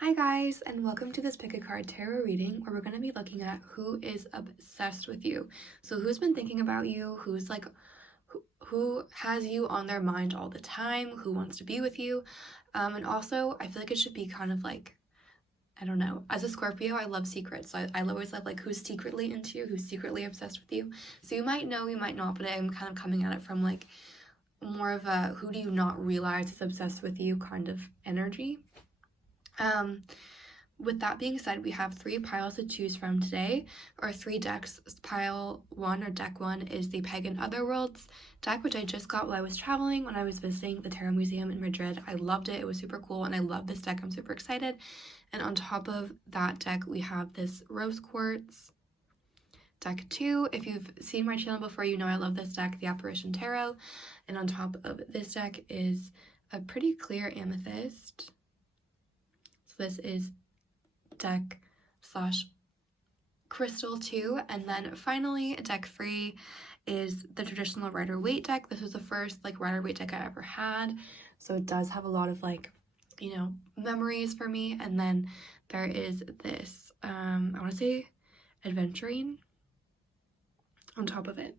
Hi guys, and welcome to this pick a card tarot reading where we're going to be looking at who is obsessed with you. So who's been thinking about you, who's like who has you on their mind all the time, who wants to be with you. And also I feel like it should be kind of like, I don't know, as a Scorpio I love secrets, so I always love like who's secretly into you, who's secretly obsessed with you. So you might know, you might not, but I'm kind of coming at it from like more of a who do you not realize is obsessed with you kind of energy. With that being said, we have 3 piles to choose from today, or 3 decks. Pile 1 or deck 1 is the Pagan Otherworlds deck, which I just got while I was traveling when I was visiting the Tarot Museum in Madrid. I loved it. It was super cool, and I love this deck. I'm super excited. And on top of that deck, we have this Rose Quartz. Deck 2, if you've seen my channel before, you know I love this deck, the Apparition Tarot. And on top of this deck is a pretty clear amethyst. So this is deck / crystal 2, and then finally deck 3 is the traditional rider-waite deck. This was the first like rider-waite deck I ever had, so it does have a lot of like, you know, memories for me. And then there is this I want to say aventurine on top of it.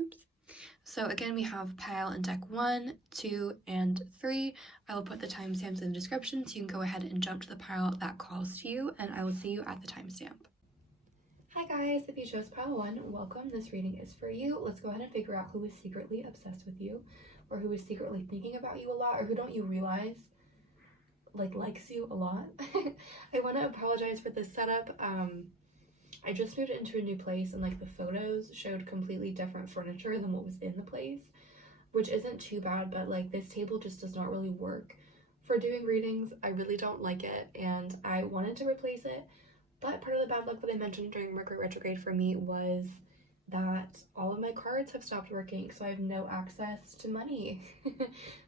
Oops. So again, we have pile in deck 1, 2, and 3. I will put the timestamps in the description so you can go ahead and jump to the pile that calls to you, and I will see you at the timestamp. Hi guys, if you chose pile 1, welcome. This reading is for you. Let's go ahead and figure out who is secretly obsessed with you, or who is secretly thinking about you a lot, or who don't you realize likes you a lot. I want to apologize for this setup. I just moved into a new place, and like the photos showed completely different furniture than what was in the place, which isn't too bad, but like this table just does not really work for doing readings. I really don't like it, and I wanted to replace it, but part of the bad luck that I mentioned during Mercury retrograde for me was that all of my cards have stopped working, so I have no access to money.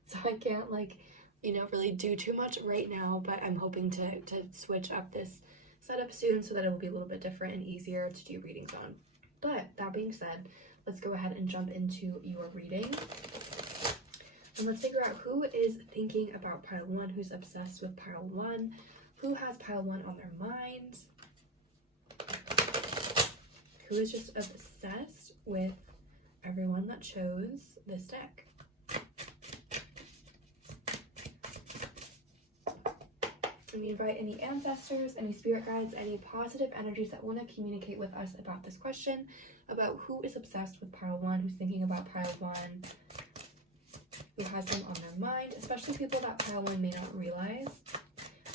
So I can't like, you know, really do too much right now, but I'm hoping to switch up this setup soon so that it will be a little bit different and easier to do readings on. But that being said, let's go ahead and jump into your reading. And let's figure out who is thinking about pile 1, who's obsessed with pile 1, who has pile 1 on their mind, who is just obsessed with everyone that chose this deck. And we invite any ancestors, any spirit guides, any positive energies that want to communicate with us about this question, about who is obsessed with pile 1, who's thinking about pile 1, who has them on their mind, especially people that pile 1 may not realize.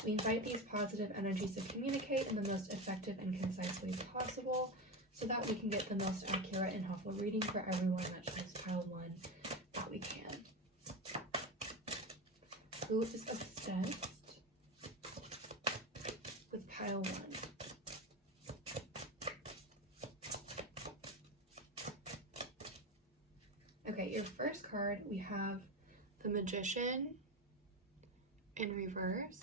We invite these positive energies to communicate in the most effective and concise way possible so that we can get the most accurate and helpful reading for everyone that chose pile 1 that we can. Who is obsessed with pile 1? Okay, your first card, we have the Magician in reverse.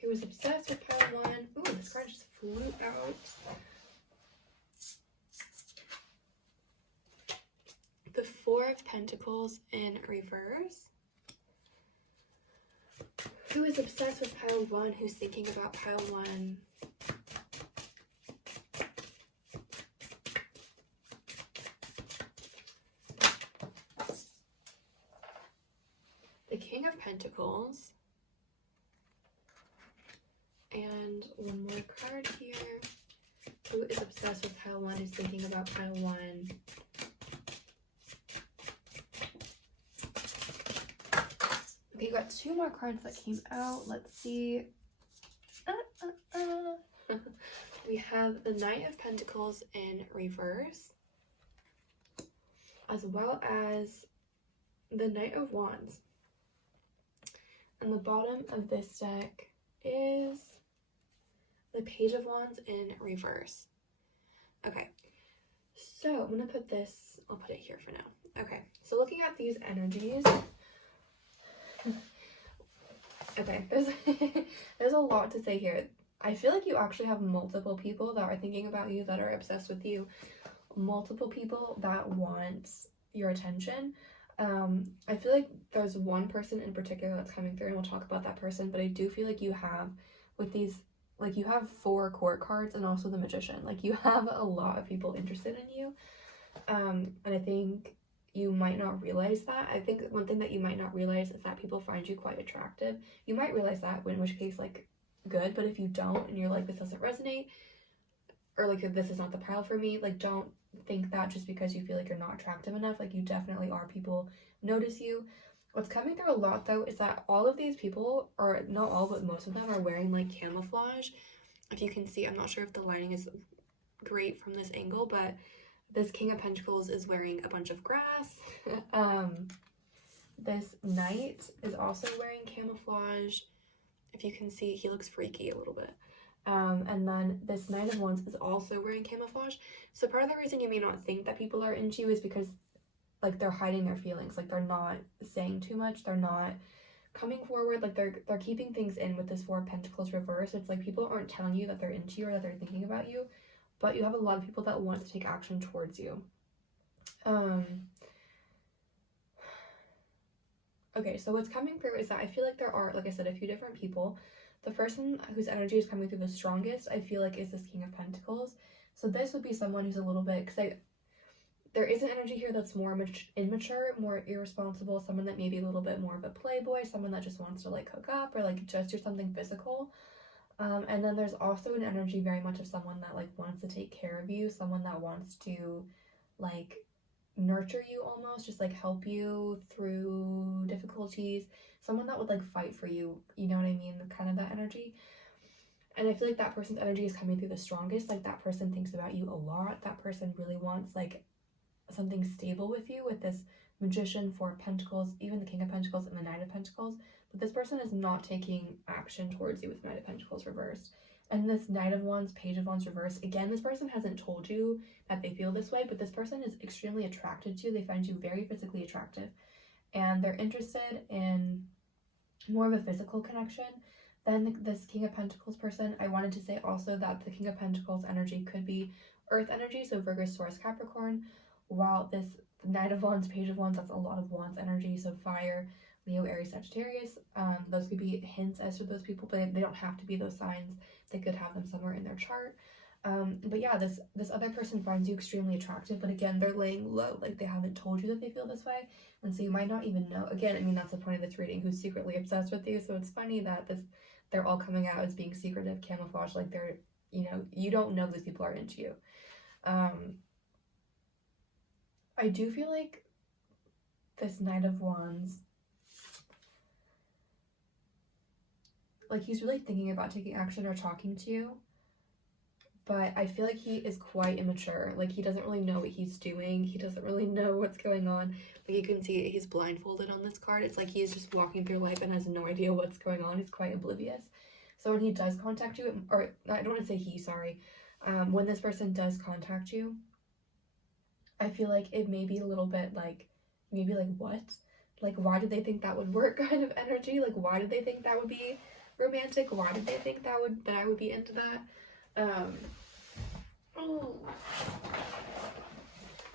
Who was obsessed with pile 1. Ooh, this card just flew out. The 4 of Pentacles in reverse. Who is obsessed with pile 1? Who's thinking about pile 1? The King of Pentacles. And one more card here. Who is obsessed with pile 1? Who's thinking about pile 1? Okay, you got 2 more cards that came out. Let's see. We have the Knight of Pentacles in reverse, as well as the Knight of Wands. And the bottom of this deck is the Page of Wands in reverse. Okay, so I'm going to put this, I'll put it here for now. Okay, so looking at these energies, okay, there's a lot to say here. I feel like you actually have multiple people that are thinking about you, that are obsessed with you, multiple people that want your attention. I feel like there's one person in particular that's coming through, and we'll talk about that person, but I do feel like you have, with these, like, you have 4 court cards and also the magician. Like, you have a lot of people interested in you, and I think you might not realize that. I think one thing that you might not realize is that people find you quite attractive. You might realize that, in which case, like, good, but if you don't, and you're like, this doesn't resonate, or like, this is not the pile for me, like, don't think that just because you feel like you're not attractive enough. Like, you definitely are. People notice you. What's coming through a lot though is that all of these people, or not all but most of them, are wearing like camouflage. If you can see, I'm not sure if the lighting is great from this angle, but this King of Pentacles is wearing a bunch of grass. This Knight is also wearing camouflage. If you can see, he looks freaky a little bit. And then this Knight of Wands is also wearing camouflage. So part of the reason you may not think that people are into you is because, like, they're hiding their feelings. Like, they're not saying too much. They're not coming forward. Like, they're keeping things in with this 4 of Pentacles reverse. It's like people aren't telling you that they're into you or that they're thinking about you, but you have a lot of people that want to take action towards you. Okay, so what's coming through is that I feel like there are, like I said, a few different people. The person whose energy is coming through the strongest, I feel like, is this King of Pentacles. So this would be someone who's a little bit, because there is an energy here that's more immature, more irresponsible, someone that may be a little bit more of a playboy, someone that just wants to, like, hook up or, like, just do something physical. And then there's also an energy very much of someone that, like, wants to take care of you, someone that wants to, like, nurture you almost, just, like, help you through difficulties, someone that would, like, fight for you, you know what I mean, kind of that energy. And I feel like that person's energy is coming through the strongest. Like, that person thinks about you a lot. That person really wants, like, something stable with you, with this Magician, 4 of Pentacles, even the King of Pentacles and the Knight of Pentacles. But this person is not taking action towards you with Knight of Pentacles reversed. And this Knight of Wands, Page of Wands reversed, again, this person hasn't told you that they feel this way, but this person is extremely attracted to you. They find you very physically attractive, and they're interested in more of a physical connection than this King of Pentacles person. I wanted to say also that the King of Pentacles energy could be Earth energy, so Virgo, Taurus, Capricorn, while this Knight of Wands, Page of Wands, that's a lot of Wands energy, so fire, Leo, Aries, Sagittarius. Those could be hints as to those people, but they don't have to be those signs. They could have them somewhere in their chart. But yeah, this other person finds you extremely attractive, but again, they're laying low. Like, they haven't told you that they feel this way, and so you might not even know. Again, I mean, that's the point of this reading, who's secretly obsessed with you. So it's funny that they're all coming out as being secretive, camouflage, like they're, you know, you don't know these people are into you. I do feel like this Knight of Wands, like, he's really thinking about taking action or talking to you, but I feel like he is quite immature. Like, he doesn't really know what he's doing. He doesn't really know what's going on. Like, you can see he's blindfolded on this card. It's like he's just walking through life and has no idea what's going on. He's quite oblivious. So when he does contact you, or I don't want to say he, sorry, when this person does contact you, I feel like it may be a little bit like, maybe like, what? Like, why did they think that would work kind of energy? Like, why did they think that would be romantic? Why did they think that I would be into that?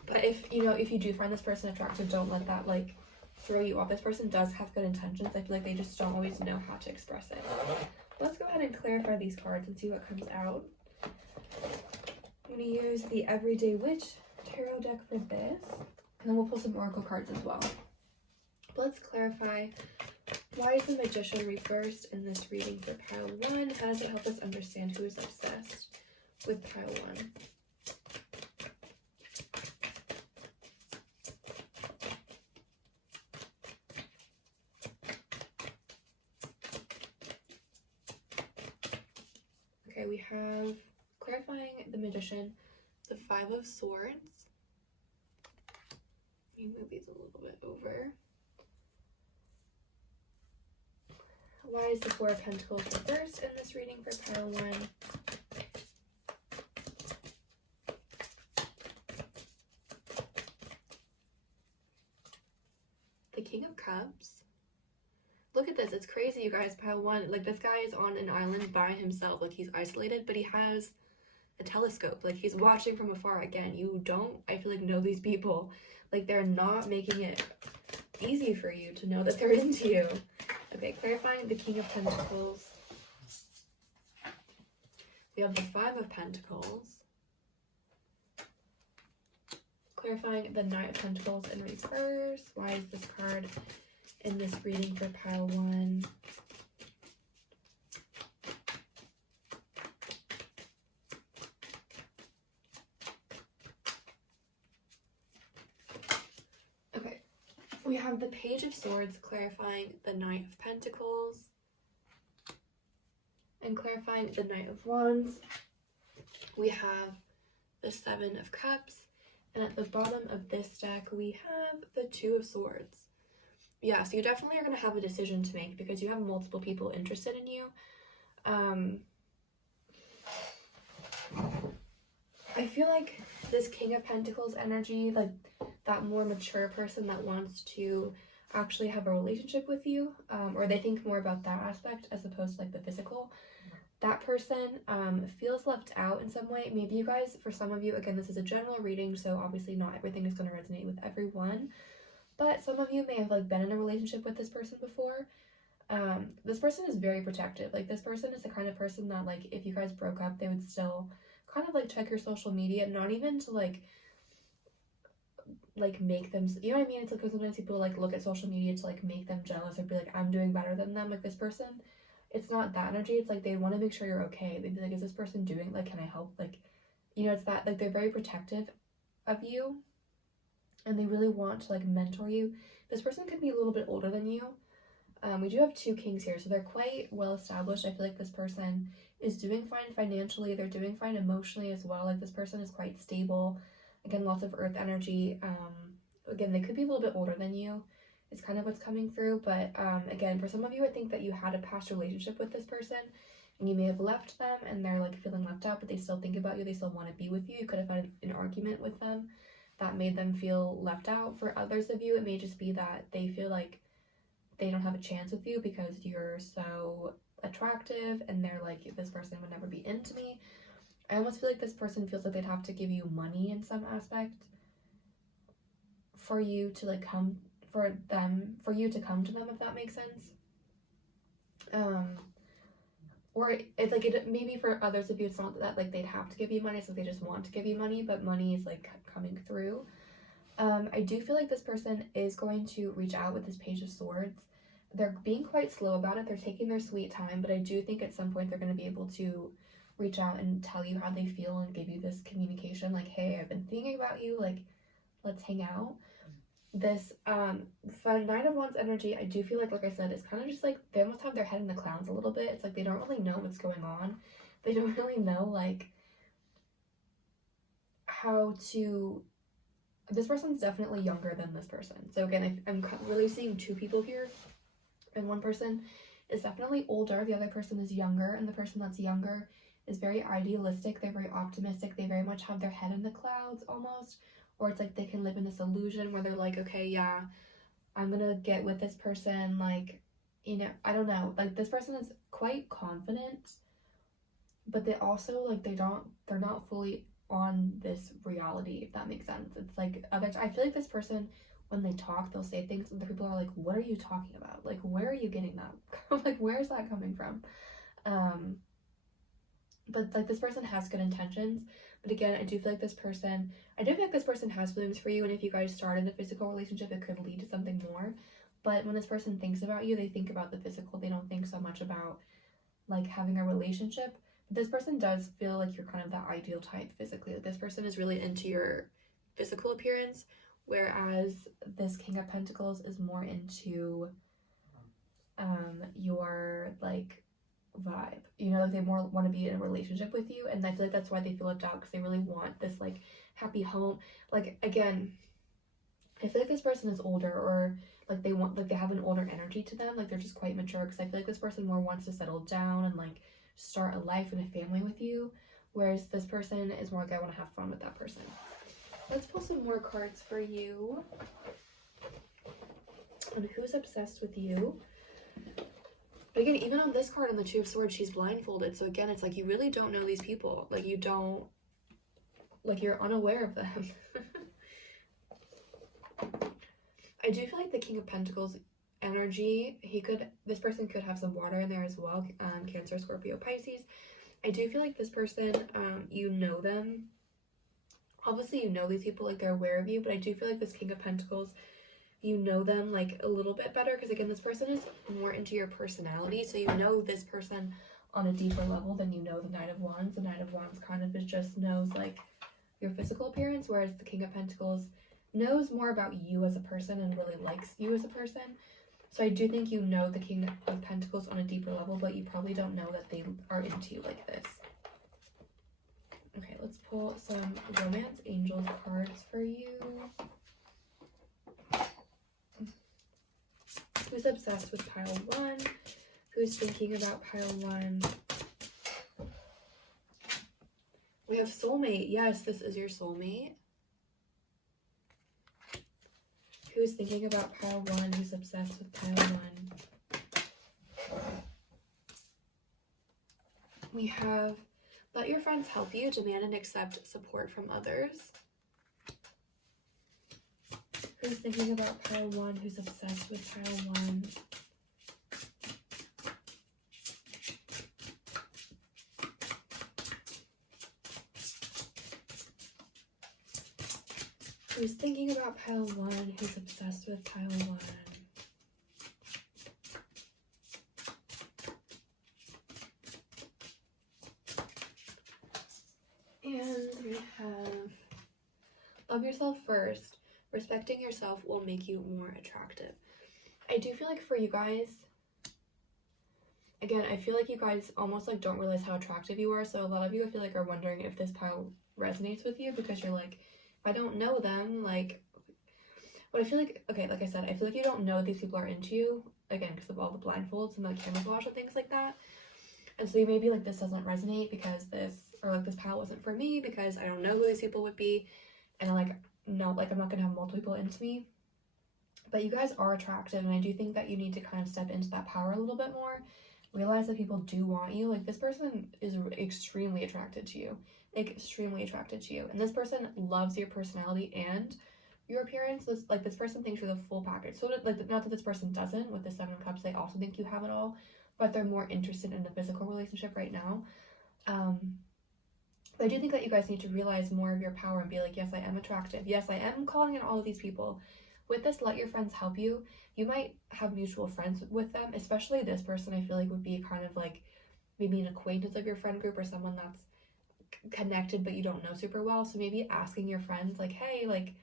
But if you do find this person attractive, don't let that, like, throw you off. This person does have good intentions. I feel like they just don't always know how to express it. Let's go ahead and clarify these cards and see what comes out. I'm going to use the Everyday Witch tarot deck for this, and then we'll pull some oracle cards as well. But let's clarify, why is the Magician reversed in this reading for pile 1? How does it help us understand who is obsessed with pile 1? Okay, we have clarifying the Magician, the 5 of Swords. Let me move these a little bit over. Why is the 4 of Pentacles reversed in this reading for pile 1? The King of Cups. Look at this. It's crazy, you guys. Pile 1. Like, this guy is on an island by himself. Like, he's isolated, but he has a telescope. Like, he's watching from afar. Again, you don't, I feel like, know these people. Like, they're not making it easy for you to know that they're into you. Okay, clarifying the King of Pentacles. We have the Five of Pentacles. Clarifying the Knight of Pentacles in reverse. Why is this card in this reading for pile 1? Okay, we have the Page of Swords clarifying the Knight of Pentacles. And clarifying the Knight of Wands, we have the Seven of Cups. And at the bottom of this deck, we have the Two of Swords. Yeah, so you definitely are going to have a decision to make because you have multiple people interested in you. I feel like this King of Pentacles energy, like that more mature person that wants to actually have a relationship with you, or they think more about that aspect as opposed to like the physical. That person feels left out in some way. Maybe you guys, for some of you, again, this is a general reading, so obviously not everything is going to resonate with everyone, but some of you may have like been in a relationship with this person before. This person is very protective. Like this person is the kind of person that like if you guys broke up, they would still kind of like check your social media, not even to like make them, you know what I mean? It's like sometimes people like look at social media to like make them jealous or be like, I'm doing better than them. Like this person, it's not that energy. It's like they want to make sure you're okay. They'd be like, is this person doing, like, can I help? Like, you know, it's that, like, they're very protective of you and they really want to like mentor you. This person could be a little bit older than you. We do have two kings here, so they're quite well established. I feel like this person is doing fine financially. They're doing fine emotionally as well. Like this person is quite stable. Again, lots of earth energy. Again, they could be a little bit older than you. It's kind of what's coming through. But again, for some of you, I think that you had a past relationship with this person and you may have left them and they're like feeling left out, but they still think about you. They still want to be with you. You could have had an argument with them that made them feel left out. For others of you, it may just be that they feel like they don't have a chance with you because you're so attractive and they're like, this person would never be into me. I almost feel like this person feels like they'd have to give you money in some aspect for you to like come for you to come to them, if that makes sense. Or it's like it maybe for others of you it's not that like they'd have to give you money, so they just want to give you money, but money is like coming through. I do feel like this person is going to reach out with this Page of Swords. They're being quite slow about it. They're taking their sweet time, but I do think at some point they're going to be able to reach out and tell you how they feel and give you this communication like, hey, I've been thinking about you, like, let's hang out. This Knight of Wands energy, I do feel like I said, it's kind of just like they almost have their head in the clouds a little bit. It's like they don't really know what's going on. They don't really know like how to... This person's definitely younger than this person. So again, I'm really seeing two people here, and one person is definitely older, the other person is younger, and the person that's younger is very idealistic. They're very optimistic. They very much have their head in the clouds almost, or it's like they can live in this illusion where they're like, okay, yeah, I'm gonna get with this person, like, you know, I don't know, like this person is quite confident, but they also like they're not fully on this reality, if that makes sense. It's like others, I feel like this person, when they talk, they'll say things and the people are like, what are you talking about? Like, where are you getting that? Like, where is that coming from? But like this person has good intentions, but again, I do feel like this person has feelings for you, and if you guys started a physical relationship, it could lead to something more. But when this person thinks about you, they think about the physical. They don't think so much about like having a relationship. But this person does feel like you're kind of that ideal type physically. Like this person is really into your physical appearance, whereas this King of Pentacles is more into your like vibe, you know, they more want to be in a relationship with you, and I feel like that's why they feel left out, because they really want this like happy home. Like again, I feel like this person is older, or like they want, like they have an older energy to them, like they're just quite mature, because I feel like this person more wants to settle down and like start a life and a family with you, whereas this person is more like, I want to have fun with that person. Let's pull some more cards for you on who's obsessed with you. But again, even on this card, on the Two of Swords, she's blindfolded. So again, it's like you really don't know these people. Like you don't, like you're unaware of them. I do feel like the King of Pentacles energy, this person could have some water in there as well, Cancer, Scorpio, Pisces. I do feel like this person, you know them. Obviously, you know these people, like they're aware of you, but I do feel like this King of Pentacles, you know them like a little bit better, because again, this person is more into your personality, so you know this person on a deeper level than you know the Knight of Wands. The Knight of Wands kind of just knows like your physical appearance, whereas the King of Pentacles knows more about you as a person and really likes you as a person. So I do think you know the King of Pentacles on a deeper level, but you probably don't know that they are into you like this. Okay, let's pull some Romance Angels cards for you. Who's obsessed with pile 1? Who's thinking about pile 1? We have soulmate. Yes, this is your soulmate. Who's thinking about pile 1? Who's obsessed with pile 1? We have let your friends help you. Demand and accept support from others. Who's thinking about pile 1? Who's obsessed with pile 1? Who's thinking about pile 1? Who's obsessed with pile 1? And we have love yourself first. Respecting yourself will make you more attractive. I do feel like for you guys, again, I feel like you guys almost like don't realize how attractive you are. So a lot of you, I feel like, are wondering if this pile resonates with you, because you're like, if I don't know them, like, but I feel like, okay, like I said, I feel like you don't know these people are into you, again, because of all the blindfolds and like camouflage and things like that. And so you may be like, this doesn't resonate because this, or like this pile wasn't for me because I don't know who these people would be. And I'm like, no, like I'm not going to have multiple people into me. But you guys are attractive, and I do think that you need to kind of step into that power a little bit more. Realize that people do want you. Like, this person is extremely attracted to you. Like, extremely attracted to you. And this person loves your personality and your appearance. This person thinks you're the full package. So, like, not that this person doesn't. With the Seven of Cups, they also think you have it all. But they're more interested in the physical relationship right now. But I do think that you guys need to realize more of your power and be like, yes, I am attractive. Yes, I am calling in all of these people. With this, let your friends help you. You might have mutual friends with them, especially this person. I feel like would be kind of like maybe an acquaintance of your friend group, or someone that's connected but you don't know super well. So maybe asking your friends like, hey, like,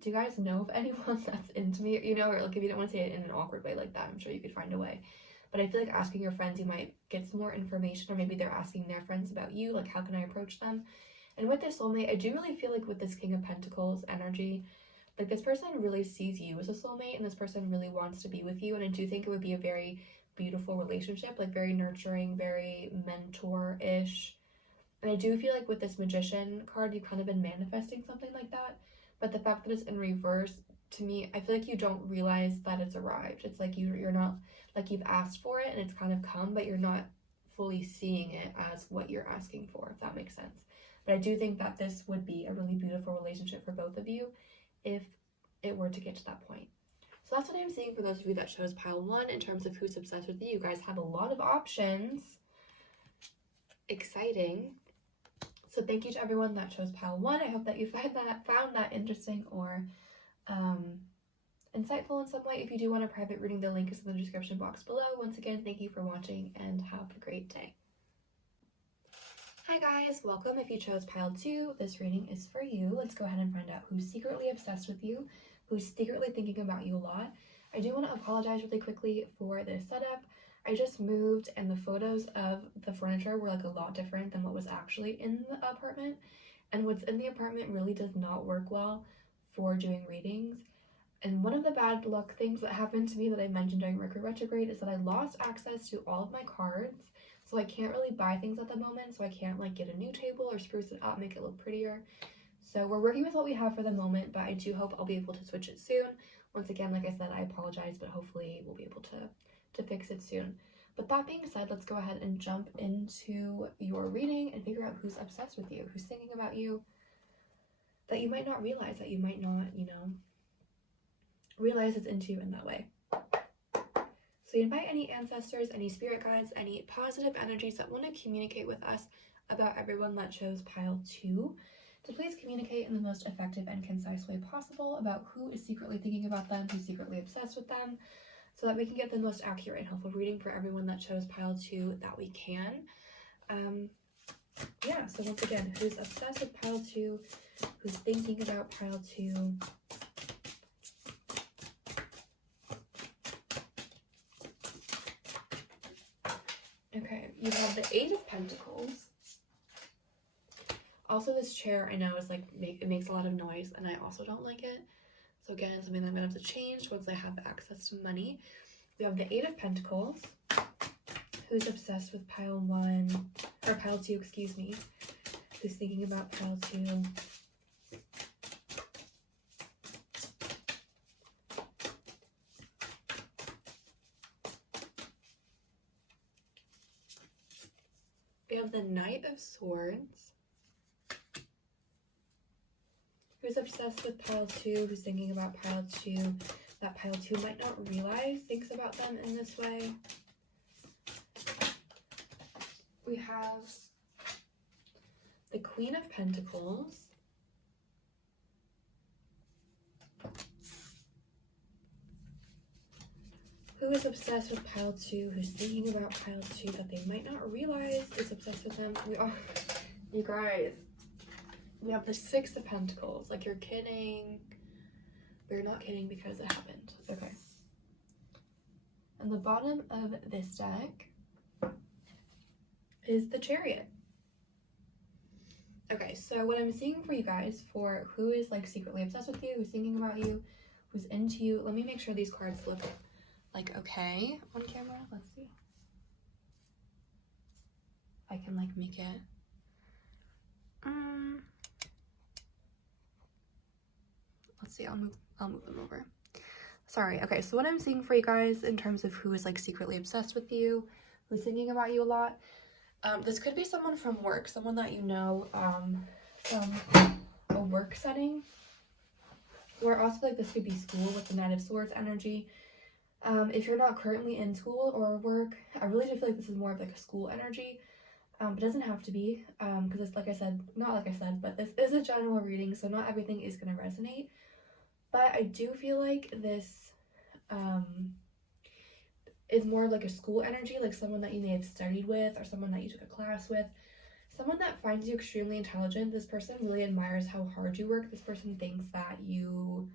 do you guys know of anyone that's into me? You know, or like if you don't want to say it in an awkward way like that, I'm sure you could find a way. But I feel like asking your friends, you might get some more information, or maybe they're asking their friends about you, like, how can I approach them? And with this soulmate, I do really feel like with this King of Pentacles energy, like, this person really sees you as a soulmate, and this person really wants to be with you. And I do think it would be a very beautiful relationship, like very nurturing, very mentor-ish. And I do feel like with this Magician card, you've kind of been manifesting something like that. But the fact that it's in reverse, to me, I feel like you don't realize that it's arrived. It's like you're not, like, you've asked for it and it's kind of come, but you're not fully seeing it as what you're asking for, if that makes sense. But I do think that this would be a really beautiful relationship for both of you if it were to get to that point. So that's what I'm seeing for those of you that chose pile 1 in terms of who's obsessed with you. You guys have a lot of options. Exciting. So thank you to everyone that chose pile 1. I hope that you found that interesting or insightful in some way. If you do want a private reading, the link is in the description box below. Once again, thank you for watching and have a great day. Hi guys, welcome. If you chose pile 2, this reading is for you. Let's go ahead and find out who's secretly obsessed with you, who's secretly thinking about you a lot. I do want to apologize really quickly for this setup. I just moved, and the photos of the furniture were like a lot different than what was actually in the apartment. And what's in the apartment really does not work well for doing readings. And one of the bad luck things that happened to me that I mentioned during Mercury retrograde is that I lost access to all of my cards. So I can't really buy things at the moment. So I can't like get a new table or spruce it up, make it look prettier. So we're working with what we have for the moment, but I do hope I'll be able to switch it soon. Once again, like I said, I apologize, but hopefully we'll be able to fix it soon. But that being said, let's go ahead and jump into your reading and figure out who's obsessed with you, who's thinking about you, that you might not realize, that you might not, you know, realize it's into you in that way. So we invite any ancestors, any spirit guides, any positive energies that want to communicate with us about everyone that chose pile 2 to please communicate in the most effective and concise way possible about who is secretly thinking about them, who's secretly obsessed with them, so that we can get the most accurate and helpful reading for everyone that chose pile 2 that we can. Yeah, so once again, who's obsessed with pile 2, who's thinking about pile 2. Okay, you have the 8 of Pentacles. Also, this chair I know is like, it makes a lot of noise, and I also don't like it. So again, it's something that I'm gonna have to change once I have access to money. We have the 8 of Pentacles, who's obsessed with pile 1, or pile 2, excuse me, who's thinking about pile 2. We have the Knight of Swords, who's obsessed with pile 2, who's thinking about pile 2, that pile 2 might not realize thinks about them in this way. We have the Queen of Pentacles, who is obsessed with pile 2, who's thinking about pile 2 that they might not realize is obsessed with them. We are, you guys, we have the 6 of Pentacles. Like, you're kidding. But you're not kidding because it happened. Okay. And the bottom of this deck is the Chariot. Okay, so what I'm seeing for you guys, for who is like secretly obsessed with you, who's thinking about you, who's into you, let me make sure these cards look like okay on camera. Let's see. I can like make it let's see, I'll move them over. Sorry. Okay, so what I'm seeing for you guys in terms of who is like secretly obsessed with you, who's thinking about you a lot, this could be someone from work, someone that you know from a work setting, or also like this could be school with the Knight of Swords energy. If you're not currently in school or work, I really do feel like this is more of like a school energy. It doesn't have to be, because it's like I said, not like I said, but this is a general reading, so not everything is going to resonate. But I do feel like this is more like a school energy, like someone that you may have studied with, or someone that you took a class with, someone that finds you extremely intelligent. This person really admires how hard you work. This person thinks that you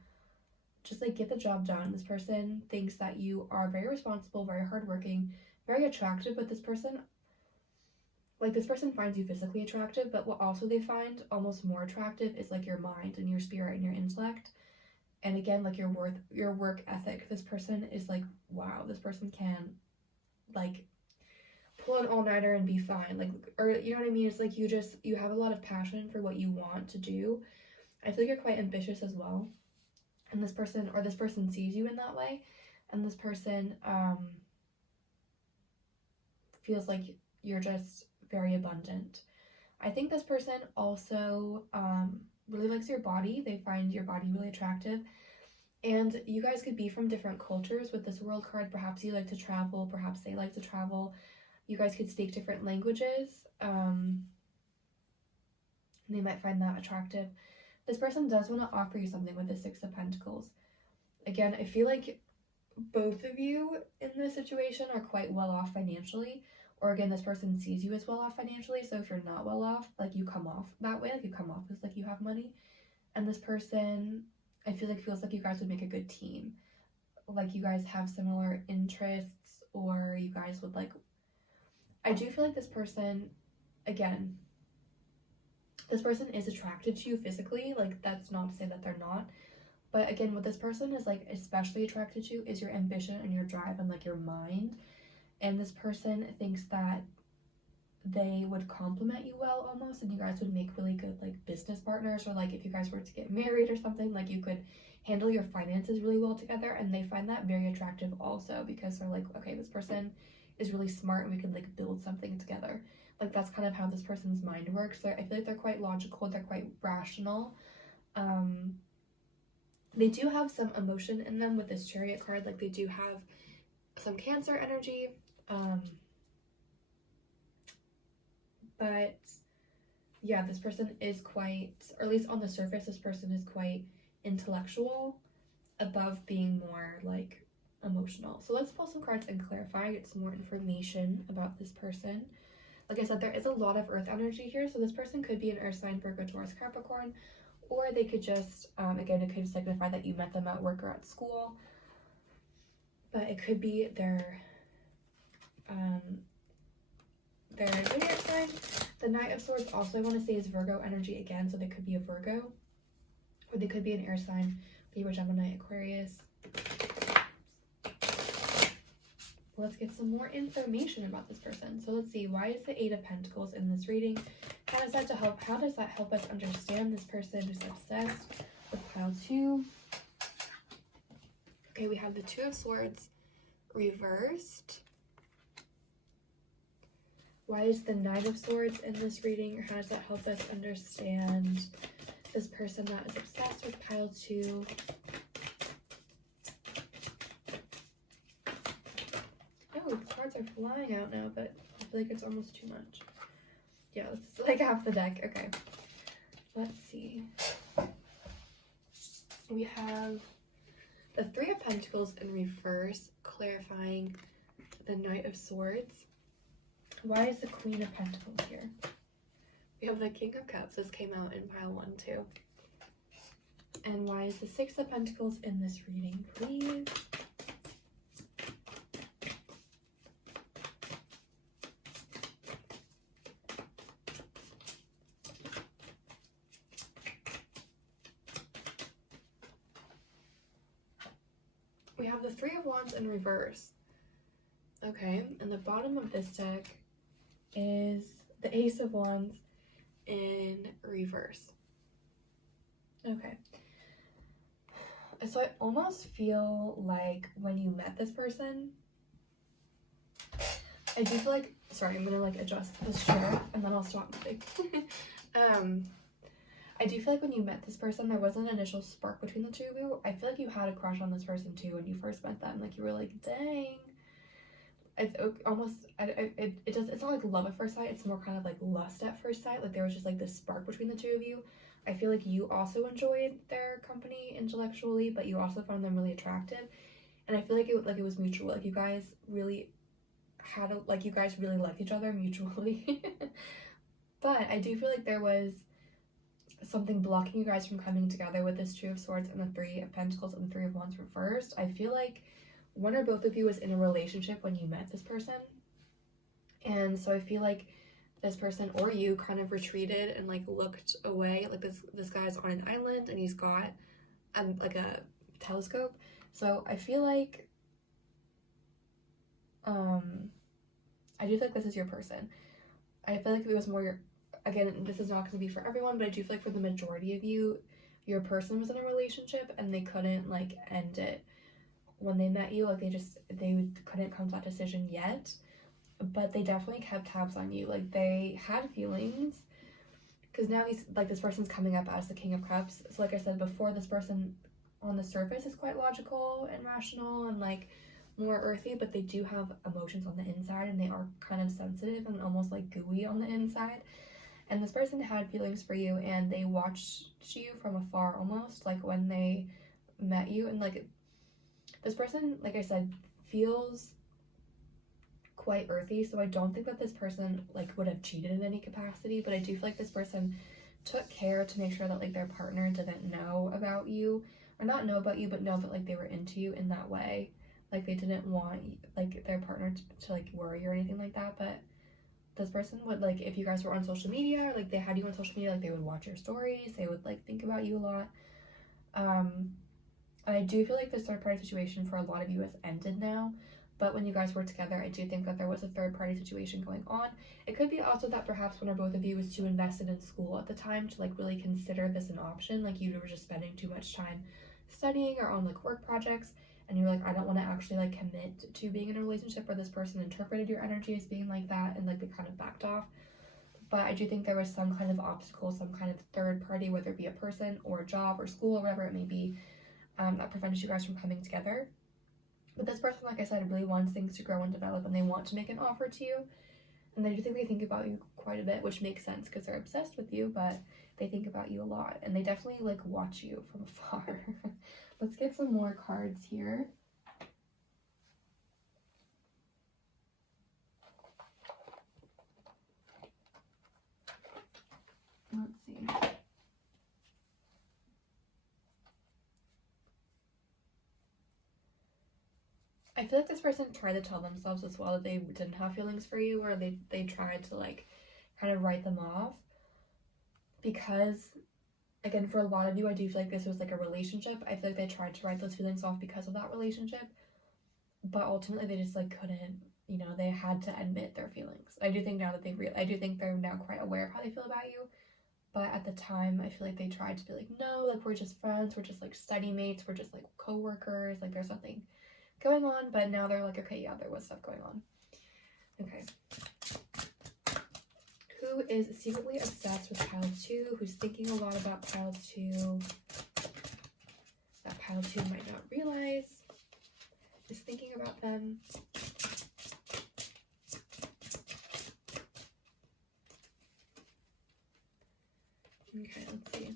just like get the job done. This person thinks that you are very responsible, very hardworking, very attractive, but this person finds you physically attractive, but what also they find almost more attractive is like your mind and your spirit and your intellect. And again, like your work ethic. This person is like, wow, this person can like pull an all-nighter and be fine. Like, or you know what I mean? It's like you have a lot of passion for what you want to do. I feel like you're quite ambitious as well. And this person sees you in that way. And this person feels like you're just very abundant. I think this person also really likes your body. They find your body really attractive. And you guys could be from different cultures with this world card. Perhaps you like to travel. Perhaps they like to travel. You guys could speak different languages. And they might find that attractive. This person does want to offer you something with the 6 of Pentacles. Again, I feel like both of you in this situation are quite well off financially. Or again, this person sees you as well off financially. So if you're not well off, like you come off that way, like you come off as like you have money. And this person, I feel like feels like you guys would make a good team. Like you guys have similar interests, or you guys would like, I do feel like this person, again, this person is attracted to you physically. Like that's not to say that they're not. But again, what this person is like especially attracted to is your ambition and your drive and like your mind. And this person thinks that they would complement you well almost, and you guys would make really good like business partners, or like if you guys were to get married or something, like you could handle your finances really well together. And they find that very attractive also, because they're like, okay, this person is really smart and we could like build something together. Like that's kind of how this person's mind works. I feel like they're quite logical, they're quite rational. They do have some emotion in them with this Chariot card. Like, they do have some Cancer energy. But yeah, this person is quite, or at least on the surface, this person is quite intellectual above being more like emotional. So let's pull some cards and clarify, get some more information about this person. Like I said, there is a lot of earth energy here, so this person could be an earth sign, Virgo, Taurus, Capricorn, or they could just, again, it could signify that you met them at work or at school, but it could be their zodiac sign. The Knight of Swords also, I want to say, is Virgo energy again, so they could be a Virgo, or they could be an air sign, Libra, Gemini, Aquarius. Let's get some more information about this person. So let's see, why is the Eight of Pentacles in this reading? How does that help us understand this person who's obsessed with pile 2? Okay, we have the Two of Swords reversed. Why is the Knight of Swords in this reading? Or how does that help us understand this person that is obsessed with pile 2? Oh, the cards are flying out now, but I feel like it's almost too much. Yeah, it's like half the deck. Okay, let's see. We have the Three of Pentacles in reverse, clarifying the Knight of Swords. Why is the Queen of Pentacles here? We have the King of Cups. This came out in pile 1 too. And why is the Six of Pentacles in this reading, please? We have the Three of Wands in reverse. Okay, and the bottom of this deck is the Ace of Wands in reverse. Okay. So I almost feel like when you met this person, I do feel like, sorry, I'm gonna like adjust this chair and then I'll stop moving. I do feel like when you met this person, there was an initial spark between the two of you. I feel like you had a crush on this person too when you first met them. Like, you were like, dang. It's almost, it's not like love at first sight. It's more kind of like lust at first sight. Like, there was just like this spark between the two of you. I feel like you also enjoyed their company intellectually, but you also found them really attractive. And I feel like it was mutual. Like, you guys really you guys really liked each other mutually. But I do feel like there was something blocking you guys from coming together with this Two of Swords and the Three of Pentacles and the Three of Wands reversed. I feel like one or both of you was in a relationship when you met this person. And so I feel like this person or you kind of retreated and like looked away. Like, this guy's on an island and he's got like a telescope. So I feel like I do feel like this is your person. I feel like if it was more again, this is not going to be for everyone, but I do feel like for the majority of you, your person was in a relationship and they couldn't like end it when they met you. Like, they couldn't come to that decision yet, but they definitely kept tabs on you. Like, they had feelings, because now this person's coming up as the King of Cups. So like I said before, this person on the surface is quite logical and rational and like more earthy, but they do have emotions on the inside, and they are kind of sensitive and almost like gooey on the inside. And this person had feelings for you, and they watched you from afar almost, like when they met you. And like, this person, like I said, feels quite earthy, so I don't think that this person like would have cheated in any capacity, but I do feel like this person took care to make sure that like their partner didn't know about you, or not know about you, but know that like they were into you in that way. Like, they didn't want like their partner to like worry or anything like that. But this person would, like, if you guys were on social media, or like they had you on social media, like they would watch your stories, they would like think about you a lot. And I do feel like this third party situation for a lot of you has ended now, but when you guys were together, I do think that there was a third party situation going on. It could be also that perhaps one or both of you was too invested in school at the time to like really consider this an option. Like, you were just spending too much time studying or on like work projects, and you're like, I don't want to actually like commit to being in a relationship where this person interpreted your energy as being like that, and like they kind of backed off. But I do think there was some kind of obstacle, some kind of third party, whether it be a person or a job or school or whatever it may be, that prevents you guys from coming together. But this person, like I said, really wants things to grow and develop, and they want to make an offer to you. And I do think they think about you quite a bit, which makes sense because they're obsessed with you, but they think about you a lot. And they definitely like watch you from afar. Let's get some more cards here. Let's see. I feel like this person tried to tell themselves as well that they didn't have feelings for you, or they tried to like kind of write them off, because again, for a lot of you, I do feel like this was like a relationship. I feel like they tried to write those feelings off because of that relationship, but ultimately they just like couldn't, you know, they had to admit their feelings. I do think now that I do think they're now quite aware of how they feel about you, but at the time I feel like they tried to be like, no, like we're just friends, we're just like study mates, we're just like co-workers, like there's nothing going on. But now they're like, okay, yeah, there was stuff going on. Okay, who is secretly obsessed with pile 2, who's thinking a lot about pile 2, that pile 2 might not realize is thinking about them. Okay, let's see.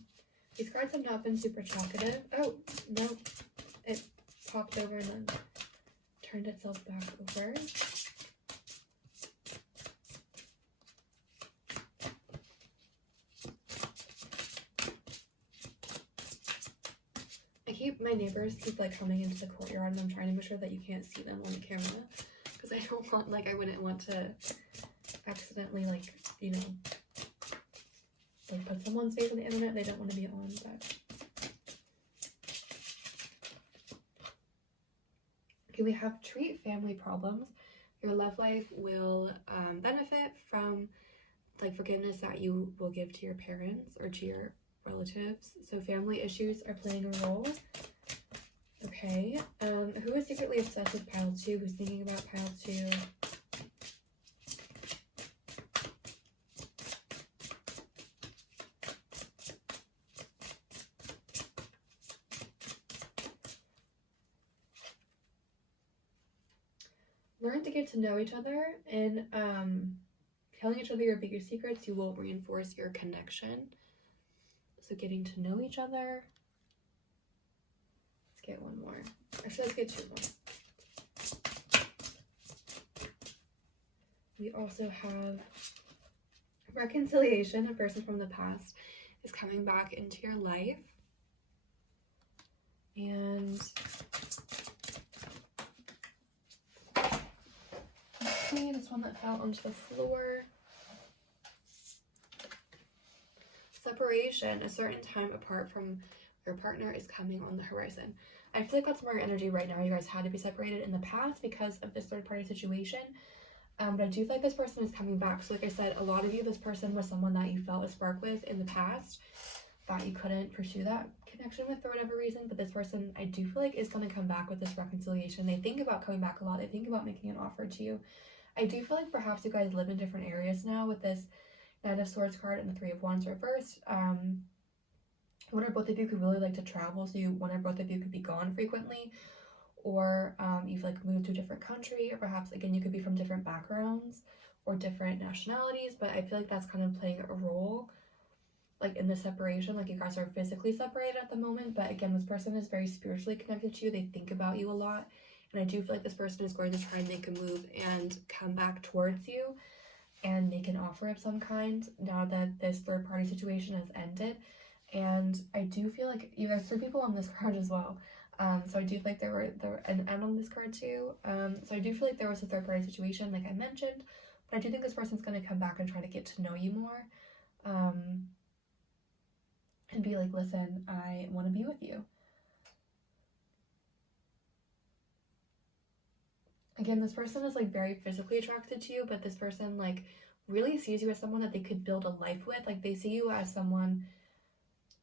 These cards have not been super talkative. Oh, no, it popped over and then turned itself back over. My neighbors keep like coming into the courtyard, and I'm trying to make sure that you can't see them on the camera, because I don't want, like, I wouldn't want to accidentally, like, you know, like put someone's face on the internet they don't want to be on. But okay, we have treat family problems. Your love life will benefit from like forgiveness that you will give to your parents or to your relatives. So family issues are playing a role. Okay, who is secretly obsessed with pile 2? Who's thinking about pile 2? Learn to get to know each other, and telling each other your biggest secrets, you will reinforce your connection. So getting to know each other. Let's get one more. Actually, let's get 2 more. We also have reconciliation. A person from the past is coming back into your life. And let's see, this one that fell onto the floor. Separation, a certain time apart from your partner is coming on the horizon. I feel like that's more energy right now. You guys had to be separated in the past because of this third-party situation. But I do feel like this person is coming back. So like I said, a lot of you, this person was someone that you felt a spark with in the past, that you couldn't pursue that connection with for whatever reason. But this person, I do feel like, is going to come back with this reconciliation. They think about coming back a lot. They think about making an offer to you. I do feel like perhaps you guys live in different areas now with this Knight of Swords card and the 3 of Wands reversed. One or both of you could really like to travel, so one or both of you could be gone frequently, or you've like moved to a different country, or perhaps again you could be from different backgrounds or different nationalities. But I feel like that's kind of playing a role like in the separation. Like you guys are physically separated at the moment, but again, this person is very spiritually connected to you. They think about you a lot, and I do feel like this person is going to try and make a move and come back towards you and make an offer of some kind now that this third-party situation has ended. And I do feel like there's 3 people on this card as well. So I do feel like there were and on this card too. So I do feel like there was a third-party situation, like I mentioned, but I do think this person's going to come back and try to get to know you more, and be like, listen, I want to be with you. Again, this person is like very physically attracted to you, but this person like really sees you as someone that they could build a life with. Like they see you as someone,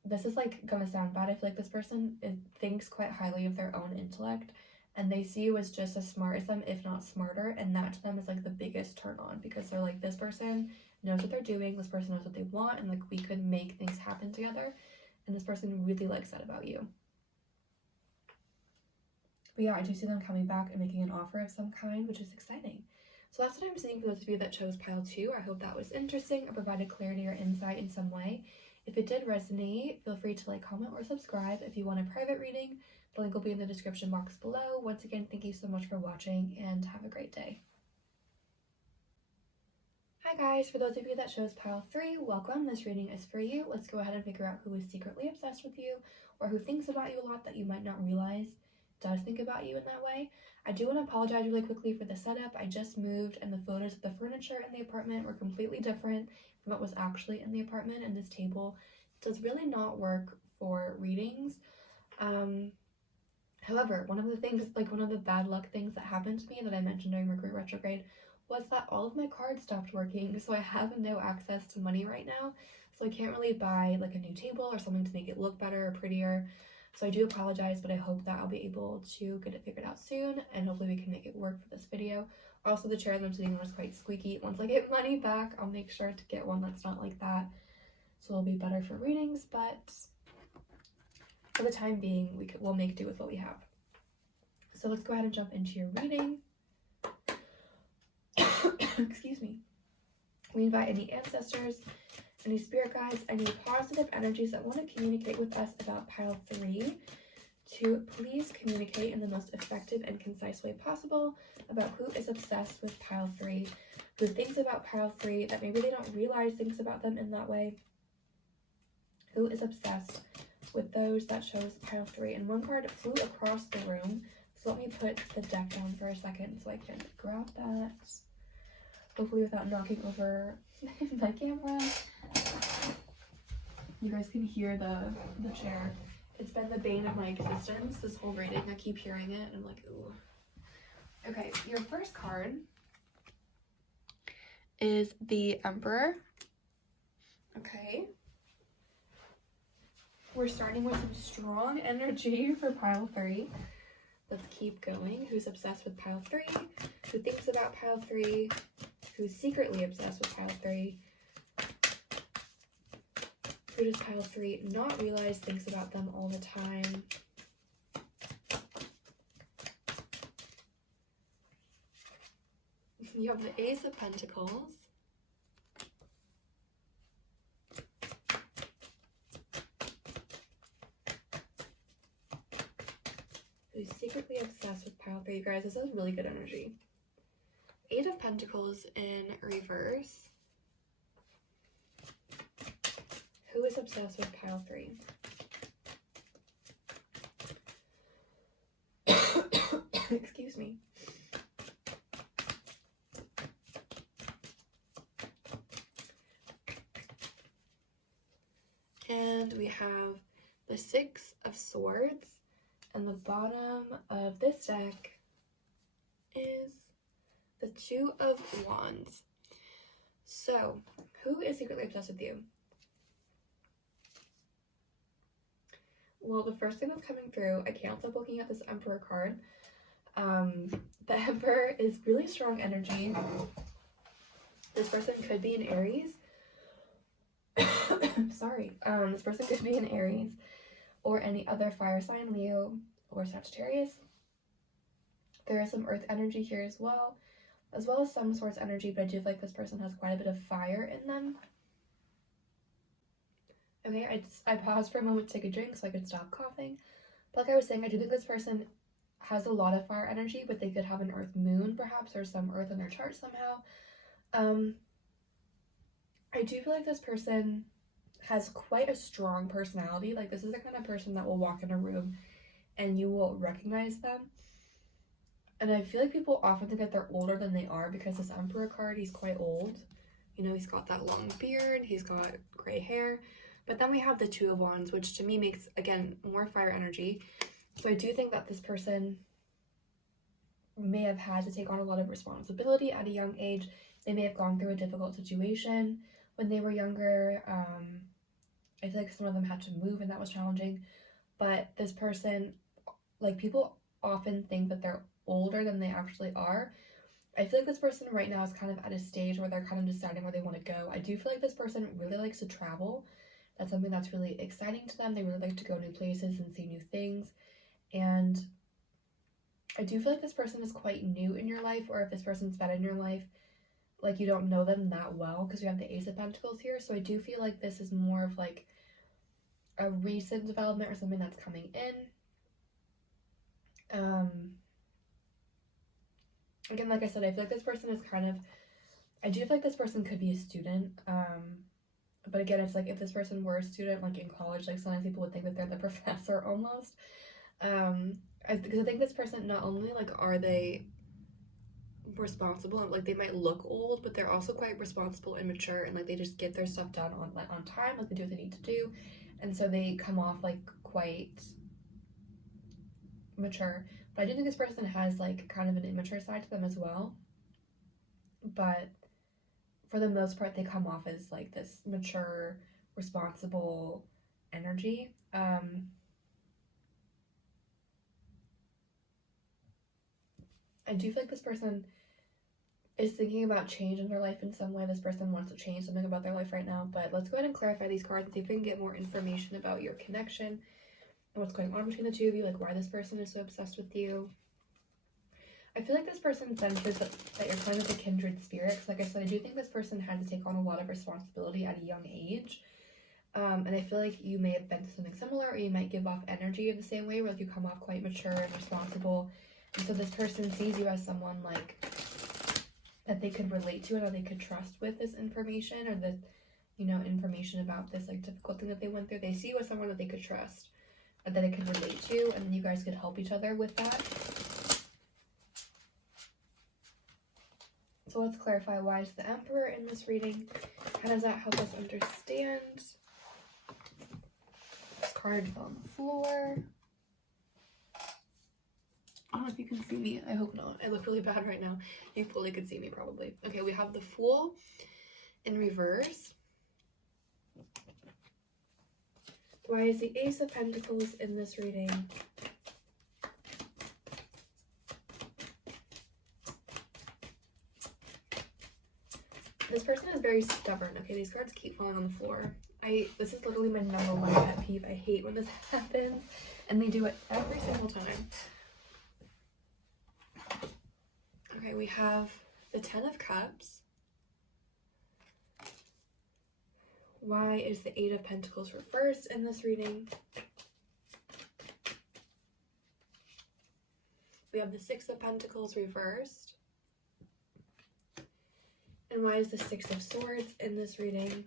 this is like gonna sound bad, I feel like this person thinks quite highly of their own intellect, and they see you as just as smart as them, if not smarter, and that to them is like the biggest turn on, because they're like, this person knows what they're doing, this person knows what they want, and like we could make things happen together, and this person really likes that about you. But yeah, I do see them coming back and making an offer of some kind, which is exciting. So that's what I'm seeing for those of you that chose pile 2. I hope that was interesting or provided clarity or insight in some way. If it did resonate, feel free to like, comment, or subscribe. If you want a private reading, the link will be in the description box below. Once again, thank you so much for watching and have a great day. Hi guys, for those of you that chose pile 3, welcome. This reading is for you. Let's go ahead and figure out who is secretly obsessed with you or who thinks about you a lot that you might not realize does think about you in that way. I do want to apologize really quickly for the setup. I just moved and the photos of the furniture in the apartment were completely different from what was actually in the apartment, and this table does really not work for readings. However, one of the bad luck things that happened to me that I mentioned during Mercury retrograde was that all of my cards stopped working, so I have no access to money right now, so I can't really buy like a new table or something to make it look better or prettier. So I do apologize, but I hope that I'll be able to get it figured out soon, and hopefully we can make it work for this video. Also, the chair that I'm sitting in was quite squeaky. Once I get money back, I'll make sure to get one that's not like that, so it'll be better for readings, but for the time being, we'll make do with what we have. So let's go ahead and jump into your reading. Excuse me. We invite any ancestors, any spirit guides, any positive energies that want to communicate with us about pile 3 to please communicate in the most effective and concise way possible about who is obsessed with pile 3, who thinks about pile 3 that maybe they don't realize thinks about them in that way, who is obsessed with those that chose pile 3. And one card flew across the room, so let me put the deck down for a second so I can grab that, hopefully without knocking over my camera. You guys can hear the chair. It's been the bane of my existence, this whole reading. I keep hearing it and I'm like, ooh. Okay, your first card is the Emperor. Okay. We're starting with some strong energy for pile 3. Let's keep going. Who's obsessed with pile 3? Who thinks about pile 3? Who's secretly obsessed with pile 3? Who does pile 3 not realize thinks about them all the time? You have the Ace of Pentacles. Who's secretly obsessed with pile 3? You guys, this is really good energy. 8 of Pentacles in reverse. Who is obsessed with pile 3? Excuse me. And we have the 6 of Swords, and the bottom of this deck is the 2 of Wands. So, who is secretly obsessed with you? Well, the first thing that's coming through, I can't stop looking at this Emperor card. The Emperor is really strong energy. This person could be an Aries. Sorry. This person could be an Aries or any other fire sign, Leo or Sagittarius. There is some earth energy here as well as some Swords energy, but I do feel like this person has quite a bit of fire in them. Okay, I paused for a moment to take a drink so I could stop coughing. But like I was saying, I do think this person has a lot of fire energy, but they could have an earth moon perhaps, or some earth in their chart somehow. I do feel like this person has quite a strong personality. Like, this is the kind of person that will walk in a room and you will recognize them. And I feel like people often think that they're older than they are because this Emperor card, he's quite old. You know, he's got that long beard, he's got gray hair. But then we have the 2 of Wands, which to me makes, again, more fire energy. So I do think that this person may have had to take on a lot of responsibility at a young age. They may have gone through a difficult situation when they were younger. I feel like some of them had to move and that was challenging. But this person, like, people often think that they're older than they actually are. I feel like this person right now is kind of at a stage where they're kind of deciding where they want to go. I do feel like this person really likes to travel. That's something that's really exciting to them. They really like to go new places and see new things. And I do feel like this person is quite new in your life, or if this person's been in your life, like you don't know them that well, because we have the Ace of Pentacles here. So I do feel like this is more of like a recent development or something that's coming in. Again, like I said, I feel like this person is kind of, I do feel like this person could be a student. But again, it's like if this person were a student, like in college, like sometimes people would think that they're the professor almost. Because I think this person, not only like are they responsible and like they might look old, but they're also quite responsible and mature, and like they just get their stuff done on time, like they do what they need to do, and so they come off like quite mature. But I do think this person has like kind of an immature side to them as well, but for the most part they come off as like this mature, responsible energy. I do feel like this person is thinking about change in their life in some way. This person wants to change something about their life right now. But let's go ahead and clarify these cards and see if we can get more information about your connection and what's going on between the two of you, like why this person is so obsessed with you. I feel like this person senses that you're kind of a kindred spirit. Because like I said, I do think this person had to take on a lot of responsibility at a young age. And I feel like you may have been something similar, or you might give off energy in the same way, where like you come off quite mature and responsible. And so this person sees you as someone like that they could relate to, and or they could trust with this information, or this, you know, information about this like difficult thing that they went through. They see you as someone that they could trust, that they could relate to, and then you guys could help each other with that. So let's clarify, why is the Emperor in this reading? How does that help us understand? This card fell on the floor. I don't know if you can see me. I hope not. I look really bad right now. You fully could see me probably. Okay, we have the Fool in reverse. Why is the Ace of Pentacles in this reading? This person is very stubborn. Okay, these cards keep falling on the floor. This is literally my number one pet peeve. I hate when this happens, and they do it every single time. Okay, we have the Ten of Cups. Why is the Eight of Pentacles reversed in this reading? We have the Six of Pentacles reversed. And why is the Six of Swords in this reading?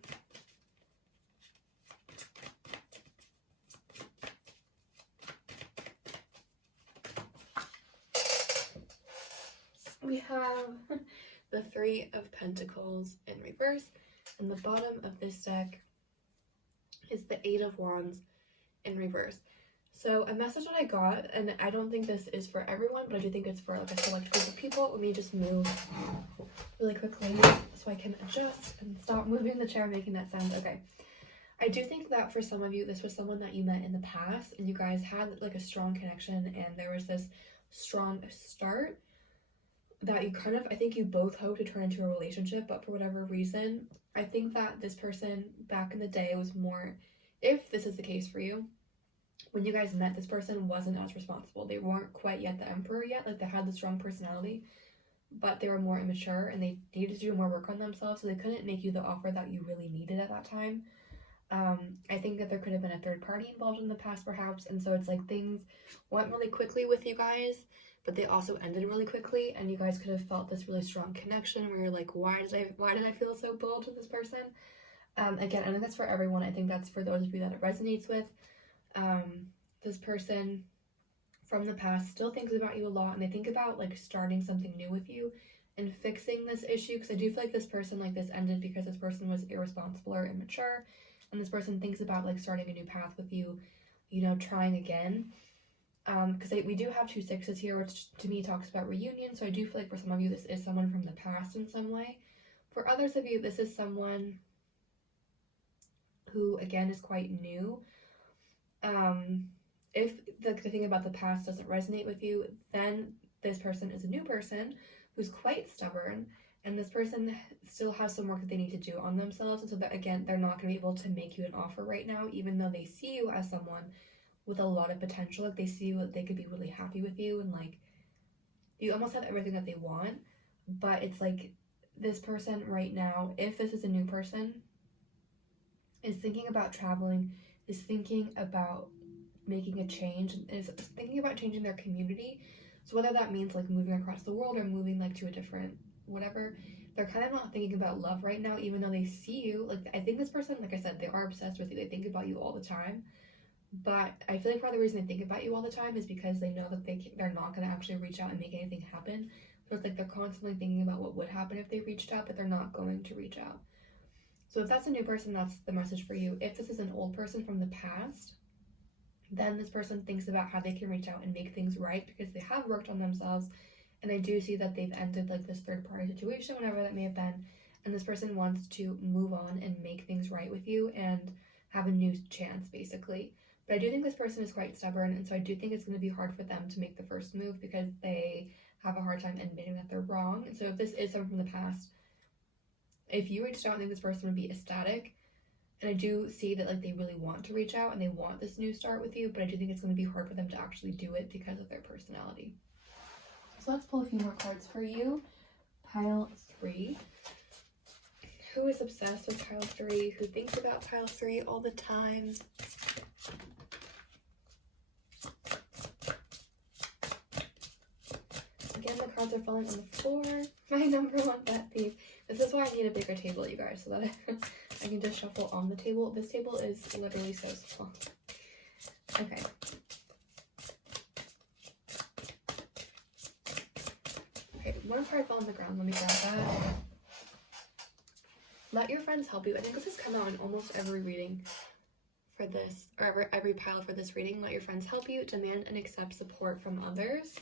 We have the Three of Pentacles in reverse, and the bottom of this deck is the Eight of Wands in reverse. So a message that I got, and I don't think this is for everyone, but I do think it's for like a select group of people. Let me just move really quickly so I can adjust and stop moving the chair making that sound. Okay. I do think that for some of you, this was someone that you met in the past, and you guys had like a strong connection, and there was this strong start that you kind of, I think you both hope to turn into a relationship, but for whatever reason, I think that this person back in the day was more, if this is the case for you, when you guys met, this person wasn't as responsible. They weren't quite yet the Emperor yet, like they had the strong personality, but they were more immature, and they needed to do more work on themselves, so they couldn't make you the offer that you really needed at that time. I think that there could have been a third party involved in the past perhaps, and so it's like things went really quickly with you guys, but they also ended really quickly, and you guys could have felt this really strong connection where you're like, why did I feel so bold with this person? Again, I think that's for everyone. I think that's for those of you that it resonates with. This person from the past still thinks about you a lot, and they think about like starting something new with you and fixing this issue, because I do feel like this person, like this ended because this person was irresponsible or immature, and this person thinks about like starting a new path with you, you know, trying again. Because we do have two sixes here, which to me talks about reunion, so I do feel like for some of you this is someone from the past in some way. For others of you, this is someone who again is quite new. If the thing about the past doesn't resonate with you, then this person is a new person who's quite stubborn, and this person still has some work that they need to do on themselves, and so that again, they're not going to be able to make you an offer right now, even though they see you as someone with a lot of potential. Like they see you, they could be really happy with you and like you almost have everything that they want, but it's like this person right now, if this is a new person, is thinking about traveling, is thinking about making a change, is thinking about changing their community. So whether that means like moving across the world or moving like to a different whatever, they're kind of not thinking about love right now, even though they see you. Like, I think this person, like I said, they are obsessed with you. They think about you all the time. But I feel like part of the reason they think about you all the time is because they know that they're not going to actually reach out and make anything happen. So it's like they're constantly thinking about what would happen if they reached out, but they're not going to reach out. So if that's a new person, that's the message for you. If this is an old person from the past, then this person thinks about how they can reach out and make things right because they have worked on themselves. And I do see that they've ended like this third party situation, whatever that may have been. And this person wants to move on and make things right with you and have a new chance, basically. But I do think this person is quite stubborn, and so I do think it's going to be hard for them to make the first move because they have a hard time admitting that they're wrong. And so if this is someone from the past, if you reached out, I think this person would be ecstatic. And I do see that like they really want to reach out and they want this new start with you, but I do think it's going to be hard for them to actually do it because of their personality. So let's pull a few more cards for you. Pile 3. Who is obsessed with pile 3? Who thinks about pile 3 all the time? Again, the cards are falling on the floor. My number 1 pet peeve. This is why I need a bigger table, you guys, so that I can just shuffle on the table. This table is literally so small. Okay. Okay, 1 card fell on the ground. Let me grab that. Let your friends help you. I think this has come out in almost every reading for this, or every pile for this reading. Let your friends help you. Demand and accept support from others.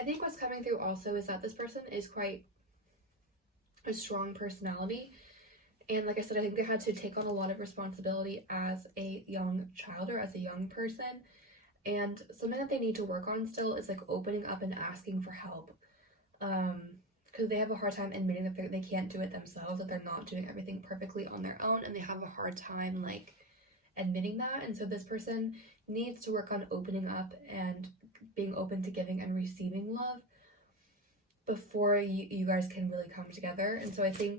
I think what's coming through also is that this person is quite a strong personality. And like I said, I think they had to take on a lot of responsibility as a young child or as a young person. And something that they need to work on still is like opening up and asking for help. Because they have a hard time admitting that they can't do it themselves, that they're not doing everything perfectly on their own, and they have a hard time like admitting that. And so this person needs to work on opening up and being open to giving and receiving love before you guys can really come together. And so I do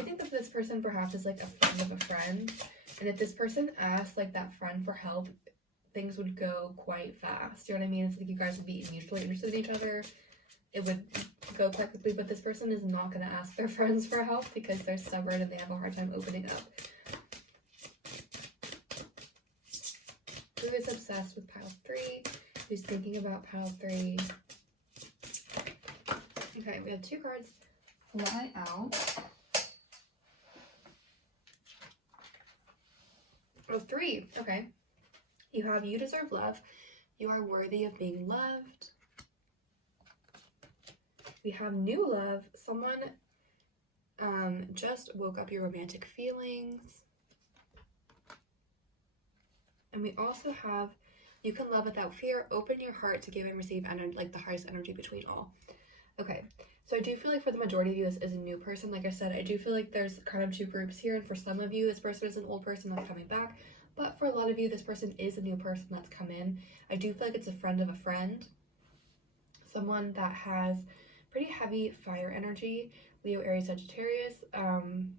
think that this person perhaps is like a friend of a friend, and if this person asks like that friend for help, things would go quite fast. You know what I mean? It's like you guys would be mutually interested in each other. It would go quite quickly, but this person is not going to ask their friends for help because they're stubborn and they have a hard time opening up. Who is obsessed with pile 3? Who's thinking about pile 3? Okay, we have 2 cards fly out. Oh, 3. Okay. You have you deserve love. You are worthy of being loved. We have new love. Someone just woke up your romantic feelings. And we also have you can love without fear. Open your heart to give and receive energy, like the highest energy between all. Okay, so I do feel like for the majority of you, this is a new person. Like I said, I do feel like there's kind of 2 groups here. And for some of you, this person is an old person that's coming back. But for a lot of you, this person is a new person that's come in. I do feel like it's a friend of a friend. Someone that has pretty heavy fire energy. Leo, Aries, Sagittarius. And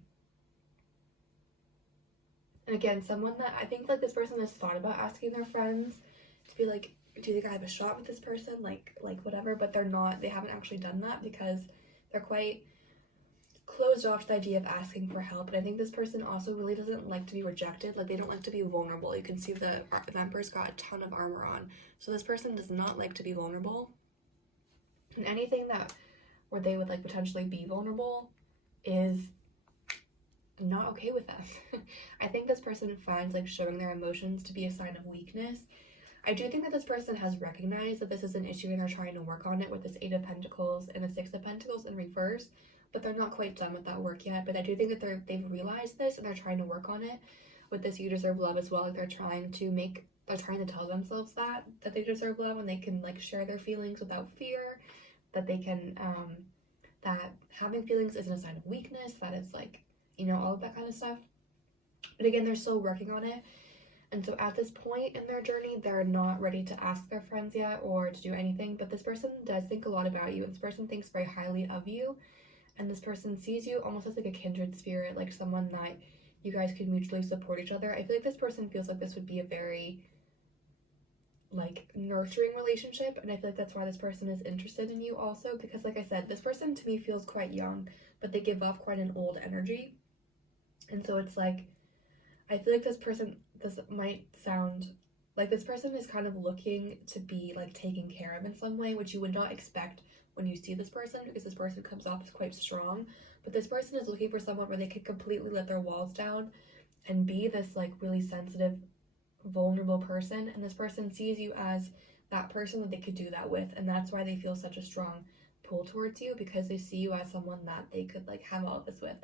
again, someone that I think like this person has thought about asking their friends to be like, do you think I have a shot with this person? Like whatever, but they haven't actually done that because they're quite closed off to the idea of asking for help. And I think this person also really doesn't like to be rejected. Like they don't like to be vulnerable. You can see the Emperor's got a ton of armor on. So this person does not like to be vulnerable. And anything where they would like potentially be vulnerable is not okay with them. I think this person finds like showing their emotions to be a sign of weakness. I do think that this person has recognized that this is an issue and they're trying to work on it with this 8 of Pentacles and the 6 of Pentacles in reverse, but they're not quite done with that work yet. But I do think that they've realized this and they're trying to work on it with this you deserve love as well. Like they're trying to tell themselves that they deserve love and they can like share their feelings without fear, that they can that having feelings isn't a sign of weakness, that it's like, you know, all of that kind of stuff. But again, they're still working on it. And so at this point in their journey, they're not ready to ask their friends yet or to do anything. But this person does think a lot about you. And this person thinks very highly of you. And this person sees you almost as like a kindred spirit, like someone that you guys could mutually support each other. I feel like this person feels like this would be a very like nurturing relationship, and I feel like that's why this person is interested in you also, because like I said, this person to me feels quite young, but they give off quite an old energy. And so it's like, I feel like this might sound like this person is kind of looking to be like taken care of in some way, which you would not expect when you see this person, because this person comes off as quite strong. But this person is looking for someone where they could completely let their walls down and be this like really sensitive, vulnerable person, and this person sees you as that person that they could do that with, and that's why they feel such a strong pull towards you, because they see you as someone that they could like have all of this with.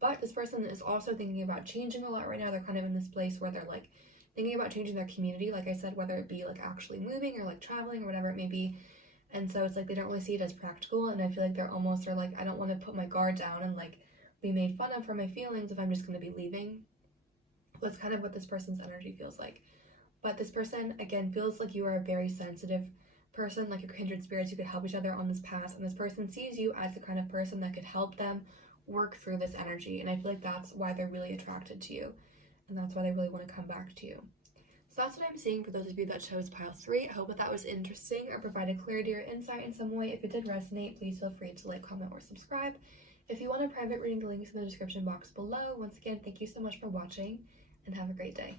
But this person is also thinking about changing a lot right now. They're kind of in this place where they're like thinking about changing their community, like I said, whether it be like actually moving or like traveling or whatever it may be. And so it's like they don't really see it as practical, and I feel like they're like, I don't want to put my guard down and like be made fun of for my feelings if I'm just going to be leaving. That's kind of what this person's energy feels like. But this person, again, feels like you are a very sensitive person, like a kindred spirits. You could help each other on this path, and this person sees you as the kind of person that could help them work through this energy. And I feel like that's why they're really attracted to you, and that's why they really want to come back to you. So that's what I'm seeing for those of you that chose pile 3. I hope that was interesting or provided clarity or insight in some way. If it did resonate, please feel free to like, comment, or subscribe. If you want a private reading, the link is in the description box below. Once again, thank you so much for watching, and have a great day.